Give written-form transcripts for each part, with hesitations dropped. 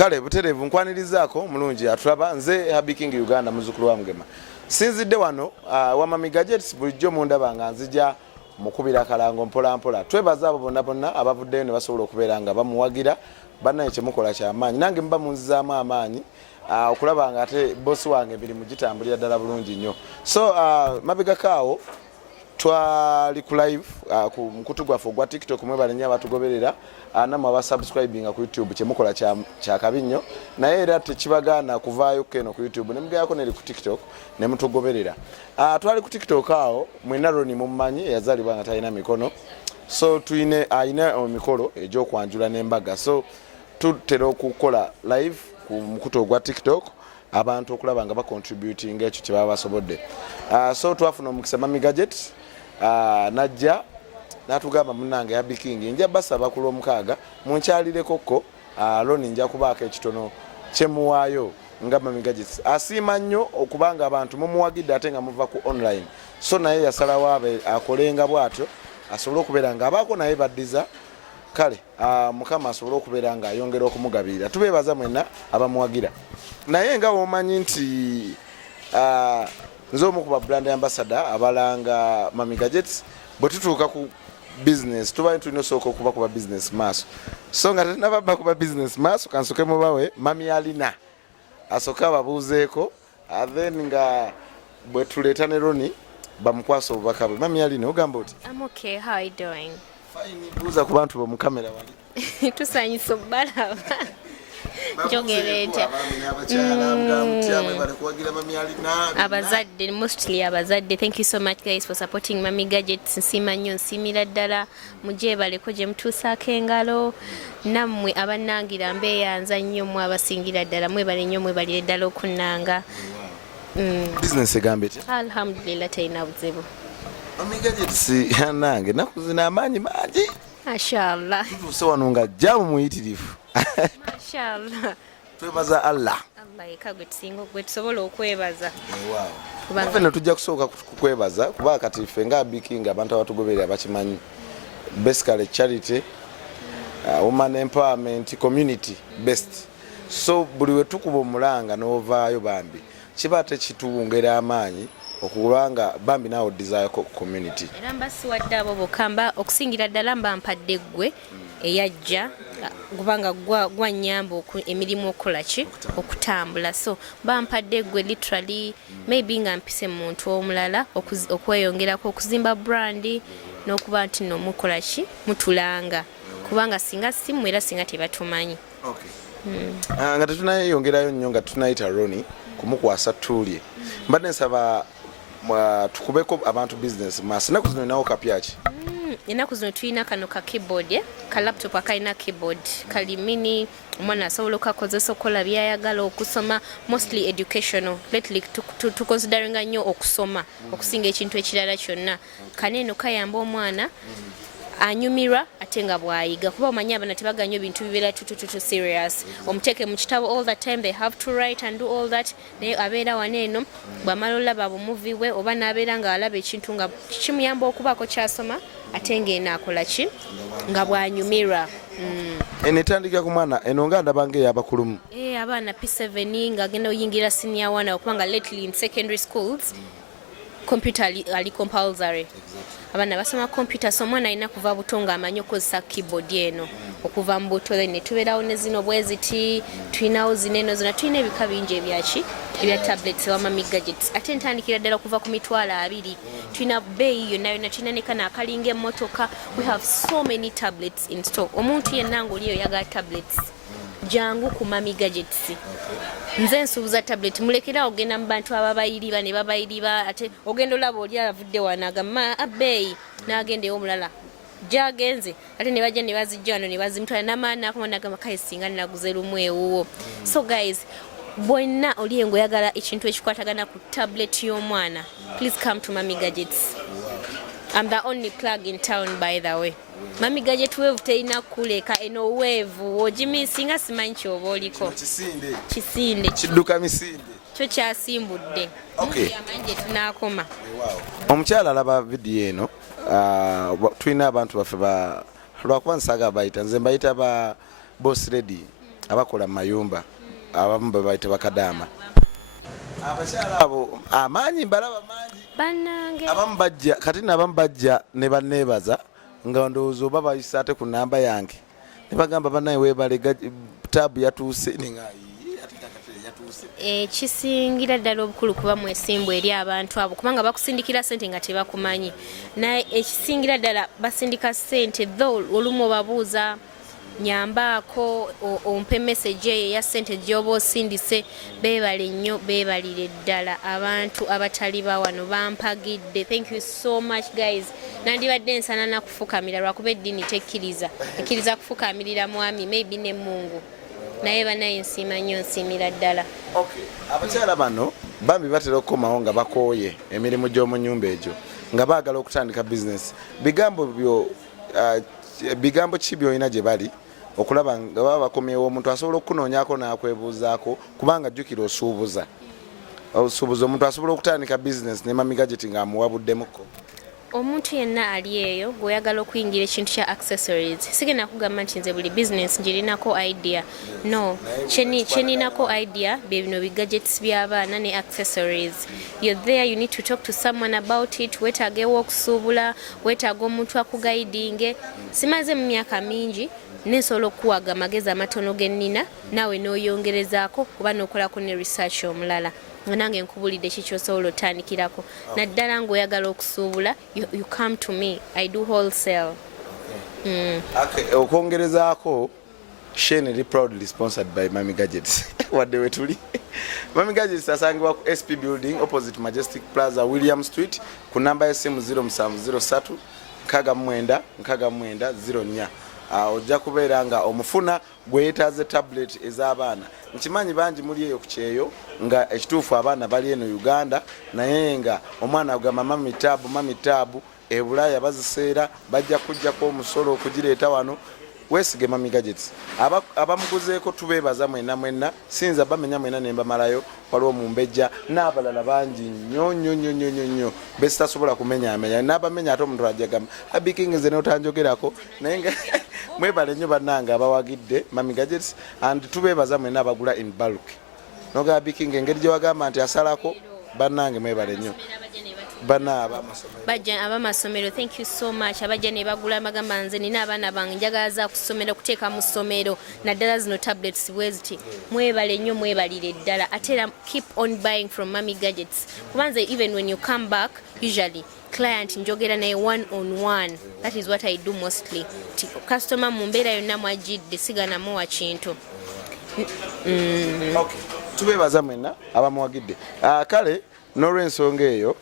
kale buterevu nkwanirizaako mulungi atulaba nze Happy King Uganda muzukulu wa Mugema sinzidde wano wa Mami Gadgets bulijjo mundaba nga nzija mukubira kalango mpola mpola twebaza abo bonna abavuddeyo ne basobola okubeera nga bamuwagira bannaye kyemukola kyamaanyi nange mba munzizaamu amaanyi okulaba nga ate bosi wange emirimu gitambulira ddala bulungi nnyo so mabegakaawo twali ku live ku mukutu gwaffe ogwa TikTok mwebale nnyo abatugoberera namwe abasubscribinga ku YouTube kyemukola kyakabi nnyo naye era tekibagaana kuvaayo keno ku YouTube ne mugayako neri ku TikTok ne mutugoberera twali ku TikTok awo mwena Ronnie mumumanyi eyazaalibwa nga talina mikono so ayina emikolo egy'okwanjula n'embaga so tutera okukola live ku mukutu ogwa TikTok abantu okulaba nga bacontributing ekyo kye baba basobodde so twafuna omukisa Mami Gadget najja natugamba munnange Happy King nja basaba ku lw'omukaaga munkyalireko Ronnie nja kubaako ekitono kyemuwaayo nga Mami Gadget asiima nnyo okubanga abantu mumuwagidde ate nga muva ku online so naye yasalawo abe akolenga bw'atyo asobole okubeera nga abaako naye baddiza kale mukama asobole okubeera nga ayongera okumugabirira tubeebaza mwenna abamuwagira naye nga womanyi nti nze omu ku ba brand ambassador abalanga Mami Gadgets bwe tutuuka ku business tubaye tulina osooka okuba kuba business maaso so nga tetunababa kuba business maaso kansoke mubawe Mami Alina asooke ababuuzeeko then nga bwe tuleeta ne Ronnie bamukwasa obubaka bwe Mami Alina ogamba oti I'm okay, how are you doing? Fine, buuza ku bantu bomu kamera wali tusanyusa obalaba njogereeta abazadde mostly abazadde thank you so much guys for supporting Mami Gadgets nsiima nnyo nsiimira ddala mujebaleko gye mutuusaako engalo nammwe abannangira mbeeyanza nnyo mu abasingira ddala mwebale nnyo mwebalire ddala okunnanga business egambe eti alhamdulillah talina buzibu Mami Gadgets yanange naku zina amaanyi mangi mashallah tutuuse wano nga jjamu muyitirifu mashallah twebaza Allah eka gwe tusinga gwe tusobola okwebaza fenna tujja kusooka kukwebaza kuba kati ffe nga Happy King abantu abatugoberera bakimanyi basically charity woman empowerment community best so buli we tukuba omulanga n'ovaayo bambi kiba tekituwongera amaanyi okubanga bambi naawe desire community era mbasiwadde abo bokamba okusingira ddala mbampadde ggwe eyajja kubanga gwanyamba emirimu okukola ki okutambula so bampadde ggwe literally maybe nga mpise muntu omulala okweyongerako okuzimba brandi n'okuba nti nomukola ki mutulanga kubanga singa simu era singa tebatumanyi nga tetunayeyongerayo nnyo nga tunayita Ronnie kumukwasa tulye mbadde nsaba tukubeko abantu business maasi naku zino nawo kapyaki enaku zino tulina kano ka keyboard ka laptop akalina keyboard kali mini omwana asobola okukakozesa okukola byayagala okusoma mostly educational lately tuconsideringa nnyo okusoma okusinga ekintu ekirala kyonna kaneeno kayamba omwana anyumirwa ate nga bwayiga kuba omanyi abaana tebaga nnyo bintu bibeera tutututu serious omuteeke mu kitabo all the time they have to write and do all that naye abeera waneeno bw'amala olaba bumuvi we oba n'abeera nga alaba ekintu nga kimuyamba okubaako kyasoma ate ng'eno akola ki nga bwanyumirwa enetandikira ku mwana eno nga ndabanga ey'abakulumu abaana P7 ng'agenda oyingira senior 1 okubanga lately in secondary schools computer ali compulsory abana basoma computer so mwana alina kuva buto nga amanyi okozesa keyboard eno okuva mu buto ne tubeerawo ne zino bweziti tulinawo zineno zina tulina ebika bingi ebya tablets wa Mami Gadgets ate ntandikira ddala okuva ku mitwalo 2 tulina bbeeyi yonna tulina ne kana akalinga emmotoka we have so many tablets in store omuntu yenna ng'oliyo yagala tablets jangu ku Mami Gadgets nze nsuubuza tablet mulekera ogenda mu bantu ababayiriba ne babayiriba ate ogenda olaba oli avudde wanagamba abeeyi n'agendeyo omulala jagenze ate ne bajja ne bazijja wano ne bazimutwala n'amaani akomanagamba kaye singa naguze lumu ewuwo so guys bwonna oli engo oyagala ekintu ekikwatagana ku tablet y'omwana please come to Mami Gadgets. I'm the only plug in town by the way. Mami Gadget wave teina kuleka eno wave ojimi singa simanyi kyoba oliko kisinde kidduka misinde kyo kyasimbudde amanje tunakoma omukyala alaba video eno tulina abantu baffe lwakuba nsaga bayita nze mbayita ba boss ready abakola mayumba abamu babayita bakadaama abakyala abo amaanyi mbalaba mangi bannange abamu bajja kati nabamu bajja ne banneebaza nga ndowooza oba bayisa ate ku namba yange ne bagamba bannaye weebale taabu yatuuse kisingira ddala obukulu kuba mwesimbu eri abantu abo kubanga bakusindikira ssente nga tebakumanyi naye ekisingira ddala basindika ssente tho olumu obabuuza nyambaako ompe message eyo eya ssente gy'oba osindise beebale nnyo beebalire ddala abantu abatali bawano bampagidde. Thank you so much guys. Nandibadde nsaana kufukamira lwakuba eddiini ekkiriza kufukamirira mwami maybe ne Mungu naye banaye nsiima nnyo nsiimira ddala. Abakyala bano bambi batera okukomawo nga bakooye emirimu gy'omu nnyumba egyo nga baagala okutandika bizinesi. Bigambo ki byolina gye bali okulaba nga baba bakomyewo omuntu asobola okunoonyako n'akwebuuzaako kubanga jjukira osuubuza omuntu asobola okutandika bizinesi ne Mami Gadget ng'amuwabuddemuko. Omuntu yenna ali eyo gw'oyagala okuyingira ekintu kya accessories sigenda kugamba nti nze buli business ngirinako idea no kyeninako idea bye bino bigadgets by'abaana ne accessories. You're there, you need to talk to someone about it. Weetaaga ew'okusuubula weetaaga omuntu akugaidinge. Simaze mu myaka mingi nensobola okuwaga amagezi amatono ge nnina naawe n'oyongerezaako kuba n'okolako ne research omulala nange nkubulidde kikyosobola otandikirako naddala ng'oyagala okusuubula you come to me, I do wholesale. Okwongerezaako Shane eri proudly sponsored by Mami Gadgets wadde we tuli. Mami Gadgets asangibwa ku SP building opposite Majestic Plaza William Street ku namba y'essimu 0703 69 04. Ojja kubeera nga omufuna gwe yeetaaze tablet ez'abaana. Nkimanyi bangi muli eyo ku kyeyo nga ekituufu abaana bali eno Uganda naye nga omwana agamba mami taabu e Bulaaya baziseera bajja kujjako omusolo okugireeta wano. Weesige Mami Gadgets. Abamuguzeeko tubeebaza mwenna sinza bamenya mwenna ne mbamalayo waliwo Mumbejja n'abalala bangi nnyo besitasobola kumenyaamenya n'abamenya ate omuntu ajjagamba abiking nze n'otanjogerako naye nga mwebale nnyo bannange abawagidde Mami Gadgets and tubeebaza mwenna abagula in bulk noga biking engeri gye wagamba nti asalako bannange mwebale nnyo. Bajja abamasomero, thank you so much. Abajja ne bagula bagamba nze nina abaana bange njagaza ku ssomero kuteeka mu ssomero naddala zino tablets bweziti mwebale nnyo mwebalire ddala ate keep on buying from Mami Gadgets kubanze even when you come back usually client njogera naye one on one. That is what I do mostly. Customer mu mbeera yonna mwajjidde siganamuwa kintu. Okay. Tubeebaza mwenna abamuwagidde. Kale n'olw'ensonga eyo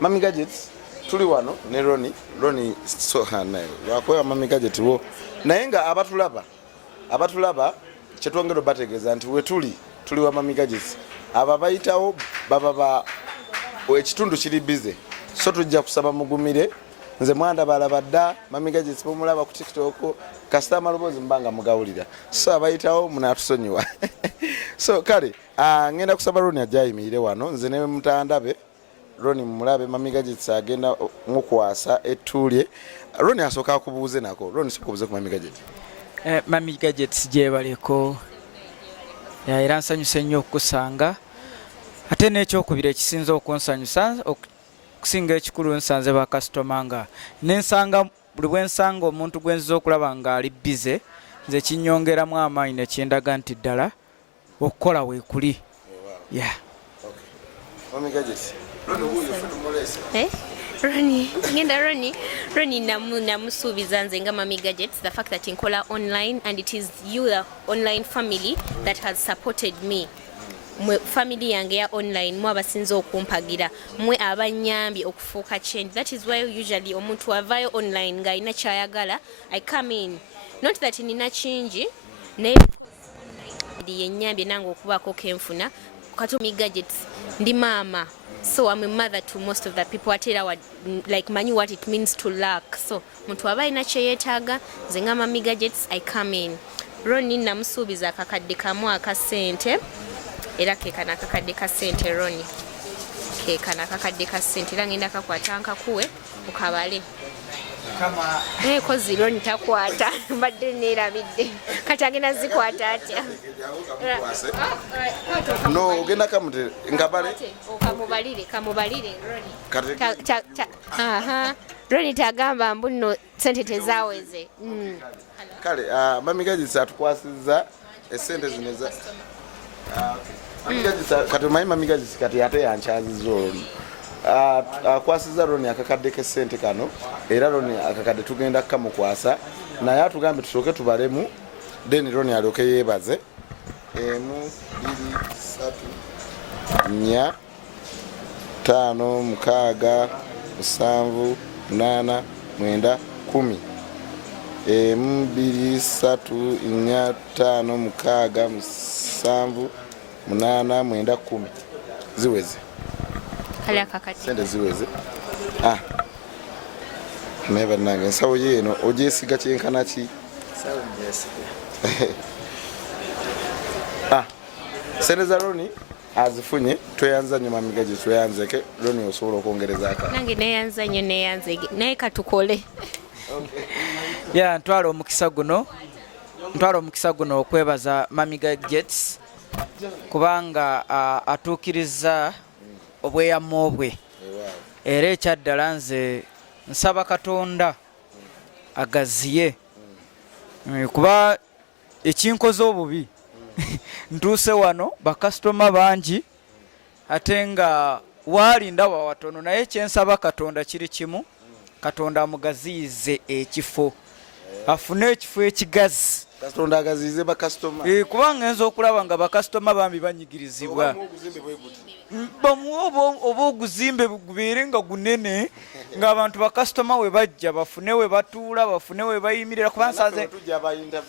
Mami Gadgets tuli wano ne Ronnie naye lwakoya Mami Gadget wo naye nga abatulaba kyetwongera bategeeza nti we tuli wa Mami Gadgets aba bayitawo baba ekitundu kiri bize so tujja kusaba mugumire nze mwanda balaba dda Mami Gadgets bumulaba ku TikTok customer lobozi mbanga mugawulira so abayitawo munatusonyiwa so kale ngenda kusaba Ronnie ajayimirire wano nze ne mutandabe Ronnie mulabe Mami Gadgets agenda mukwasa etulye. Ronnie asoka akubuuze nako. Ronnie sokubuuze ku Mami Gadgets. Mami Gadgets gyebaleko era nsanyuse nnyo okusanga ate n'ekyokubiri ekisinza okunsanyusa okusinga ekikulu nsanze ba customer nga nensanga buli bwe nsanga omuntu gwenziza okulaba nga ali bize nze kinyongeramu amaanyi ne kindaga nti ddala okukola weekuli. Yeah. Okay. Mami Gadgets. Ronnie namusuubiza nze nga Mami Gadgets the fact that nkola online and it is you the online family that has supported me. Mwe family yange ya online mwe abasinza okumpagira mwe abanyambye okufuuka change. That is why usually omuntu avayo online nga ina kyayagala I come in not that nina change ne yenyambye nange okubako kenfuna kati Mami Gadgets ndi mama. So I'm a mother to most of the people atera like manyi what it means to lack. So muntu aba ina kyeyetaaga nze nga Mami Gadgets I come in. Ronnie namusuubiza akakadde kamu akasente era kekana akakadde ka ssente Ronnie. Kekana akakadde ka ssente era ngenda kakwata nkakuwe ukabale. kozi Ronnie takwata mbadde neerabidde kati agenda zikwata atya no ogenda kamute ngabale kamubalire Ronnie tagamba mbu nno sente tezaaweze kale mamigagisa atukwasizza esente zino za mamigagisa kati omanyi mamigagisi kati ate yankyazizza olwo akwasizza Ronnie akakadde k'essente kano era Ronnie akakadde tugenda kukamukwasa naye atugambye tusooke tubalemu then Ronnie alyoke yeebaze 1 2 3 4 5 6 7 8 9 10 1 2 3 4 5 6 7 8 9 10 ziweze kale akakadde sente ziweze naye bannange ensawo yeeno ogyesiga kyenkana ki sente za Ronnie azifunye tweyanza nnyo mamigaji tweyanzeke Ronnie osobola okwongereza aka nange neyanza nnyo neyanzege naye katukole ntwala omukisa guno okwebaza Mami Gadgets kubanga atuukiriza obweyamo bwe era ekyaddala nze nsaba Katonda agaziye kuba ekinkoze obubi ntuuse wano bakasitoma bangi ate nga waalinda wawatono naye kyensaba Katonda kiri kimu Katonda amugaziyize ekifo afune ekifo ekigazi Katonda agaziyize bakasitoma kubanga nza okulaba nga bakasitoma bambi banyigirizibwa oba oguzimbe gubeere nga gunene ng'abantu bakasitoma we bajja bafune we batuula bafune we bayimirira kuba nsanze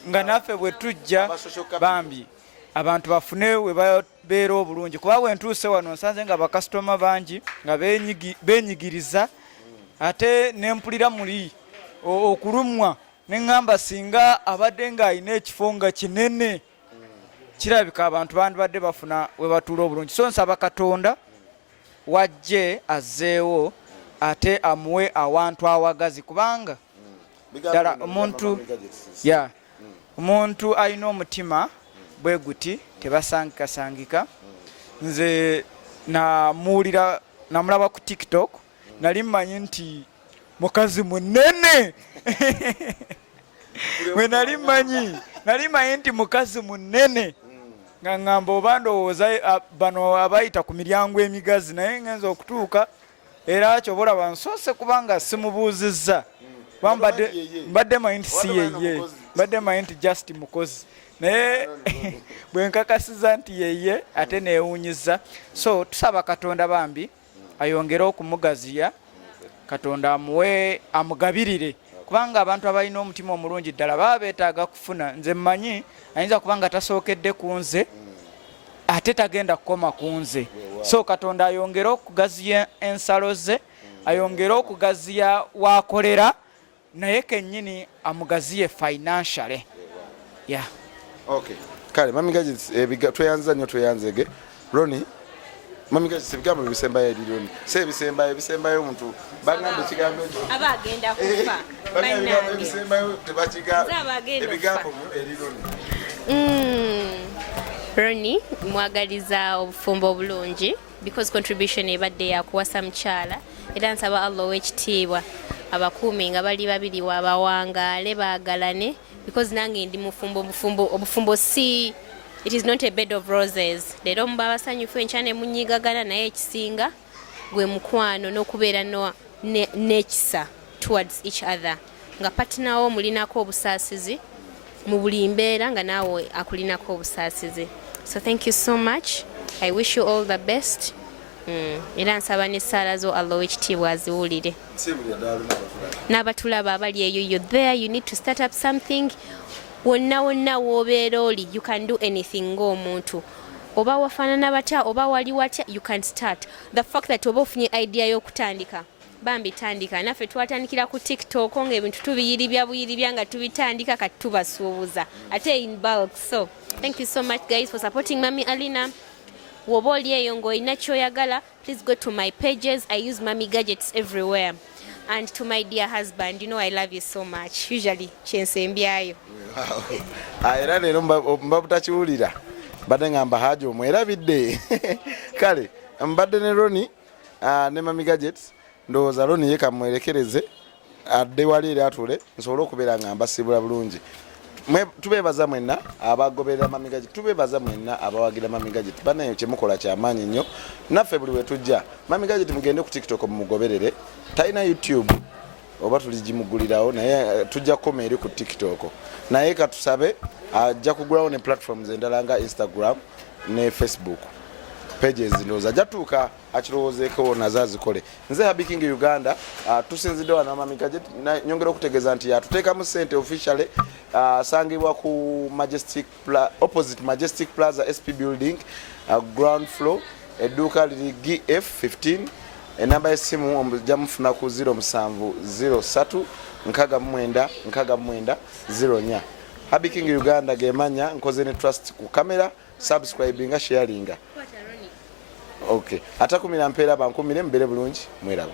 nga naffe bwe tujja bambi abantu bafune we babeera obulungi kuba bwe ntuuse wano nsanze nga bakasitoma bangi nga beenyigiriza ate nempulira muli okulumwa neŋŋamba singa abadde ng'alina ekifo nga kinene kirabika abantu bandibadde bafuna we batuula obulungi so nsaba Katonda wajje azzeewo ate amuwe awantu awagazi kubanga ddala omuntu alina omutima bwe guti tebasangikasangika nze namulaba ku TikTok nali mmanyi nti mukazi munene we nali mmanyi nti mukazi munene nga ngamba oba ndowooza bano abayita ku miryango emigazi naye ngenza okutuuka era kyobola nsoose kubanga simubuuzizza mbadde manyi nti si yeye mbadde manyi nti just mukozi naye bwe nkakasiza nti yeye ate neewuunyiza so tusaba Katonda bambi ayongere okumugaziya Katonda amuwe amugabirire kubanga abantu abalina omutima omulungi ddala baba beetaaga kufuna nze mmanyi ayinza kubanga tasookedde ku nze ate tagenda kukoma ku nze so Katonda ayongere okugaziya ensalo ze ayongere okugaziya waakolera naye kennyini amugaziye financially kale mamigaji tweyanza nnyo tweyanzege Ronnie mamigaji ebigambo bisembayo eri Ronnie se ebisembayo omuntu bagamba ekigambo ekyo aba agenda kufa ebisembayo tebakigambo ebigambo eri Ronnie mwagaliza obufumbo obulungi because contribution ebadde yakuwasa mukyala era nsaba Allah ow'ekitiibwa abakuumi nga bali babiri wabawangaale baagalane because nange ndi obufumbo si it is not a bed of roses leero muba basanyufu enkyane munyigagana naye ekisinga gwe mukwano n'okubeera n'ekisa towards each other nga partner wo mulinako obusaasizi mu buli mbeera nga naawe akulinako obusaasizi so thank you so much I wish you all the best era nsaba n'essaala zo Allah w'ekitiibwa aziwulire n'abatulaba abali eyo you there you need to start up something wonna w'obeera oli you can do anything ng'omuntu oba wafaanana batya oba wali watya you can start the fact that oba ofunye idea y'okutandika bambi tandika naffe twatandikira ku TikTok ng'ebintu tubiyiribya nga tubitandika kati tubasuubuza ate in bulk so thank you so much guys for supporting Mami Alina woba oli eyo ng'olina kyoyagala please go to my pages I use Mami Gadgets everywhere and to my dear husband, you know I love you so much. Usually kyensembyayo. Era leero mba butakiwulira badde ngamba hajo mwerabidde kale mbadde ne Ronnie ne Mami Gadgets ndowooza Ronnie ye kamwerekereze adde wali era atule nsobole okubeera nga mbasibula bulungi. Tubeebaza mwenna abagoberera Mami Gadgets, tubeebaza mwenna abawagira Mami Gadgets. Banayo kyemukola kyamaanyi nnyo, naffe buli we tujja Mami Gadgets mugende ku TikTok mumugoberere, talina YouTube oba tuligimugulirawo naye tujja kukoma eri ku TikTok, naye katusabe ajja kugulawo ne platforms endala nga Instagram ne Facebook pages ndowooza ajja tuuka akirowoozeeko nazo azikole. Nze Happy King Uganda tusinzidde wano Mami Gadgets, nyongera okutegeeza nti yatuteekamu ssente officially asangibwa ku opposite Majestic Plaza SP Building ground floor, edduuka liri GF15. Enamba y'essimu omujja mufuna ku 0703 69 04. Happy King Uganda gemanya nkoze ne trust ku kamera, subscribe nga sharing. Okay. Atakumira mpeera bankumire mbere bulungi mweraba.